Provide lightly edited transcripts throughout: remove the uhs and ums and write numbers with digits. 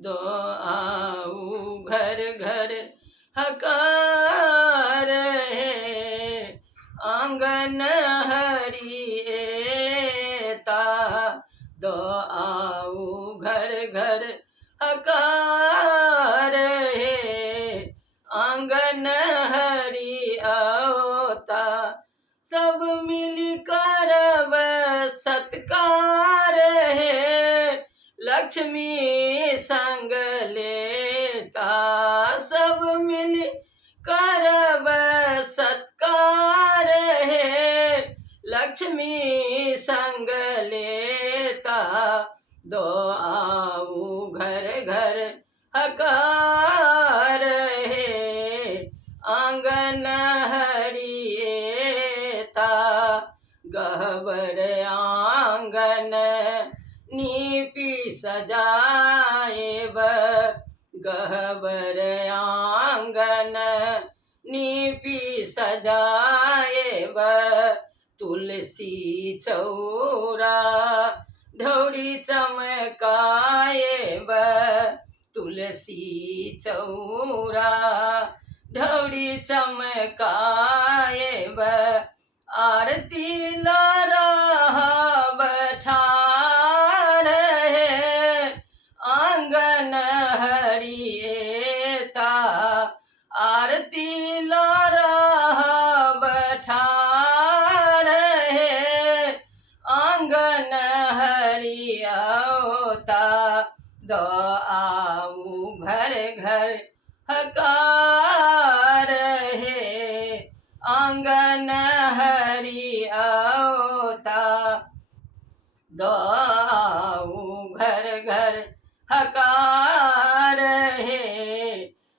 दो आऊ घर घर हकार है, आंगन हरिएता। दो आऊ घर घर हकार है, आंगन हरिओता। सब मिल करब सत्कार है, लक्ष्मी संग लेता। सब मिल करब सत्कार है, लक्ष्मी संग लेता। दो आऊ घर घर हकार है, आंगन हरिएता। गहबर आंगन नीपी सजाएब, गहबर आंगन नीपी सजाएब। तुलसी चौरा ढौरी चमकाएब, तुलसी चौरा ढौरी चमकाएब। आरती लहराब ठाढ़ है, आंगन हरिएता। आरती लहराब ठाढ़ है, आंगन हरिओता। दो आऊ घर घर हकार है, आंगन हरिओता। दो आऊ घर घर हकार है,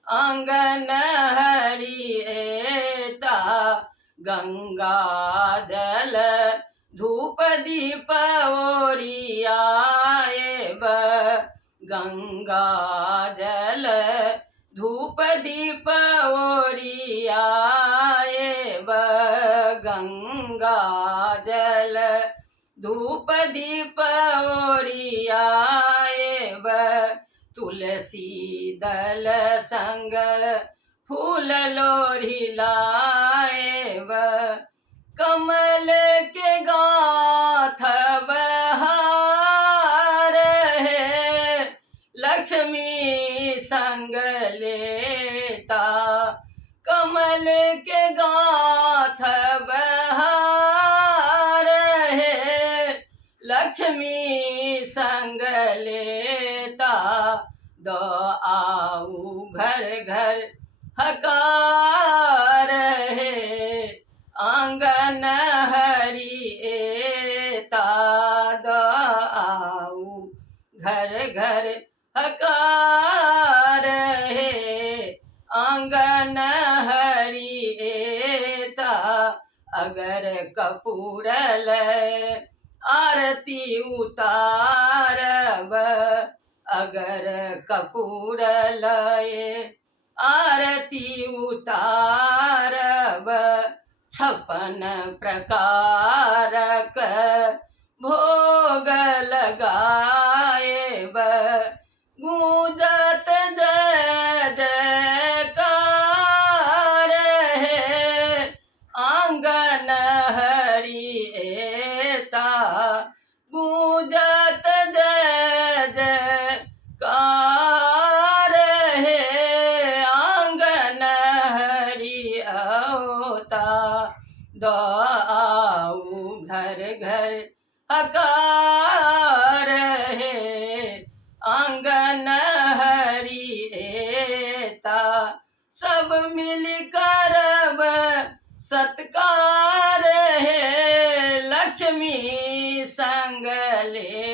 आंगन हरिएता। गंगा जल धूप दीप ओरियाएब, गंगा जल धूप दीप ओरियाएब। गंगा जल धूप दीप ओरियाएब। तुलसी दल संग फूल लोढ़ी लाएब, कमल के गाथ बहार है, लक्ष्मी संग लेता। कमल के गाथ बहार है, लक्ष्मी संग लेता। दो आऊ घर घर हकार है, आंगन हरिएता। दो आऊ घर घर हकार है, आंगन हरिएता। अगर कपूरल आरती उतारब, अगर कपूरल आरती उतारब। 56 प्रकारक भोग लगाएब, गूंजत जय जयकार है, आंगन हरिएता। गूंजत जय जयकार है, आंगन हरिओता। दो आऊ घर घर हकार है, आंगन हरिएता। सब मिल करब सत्कार है, लक्ष्मी संग ले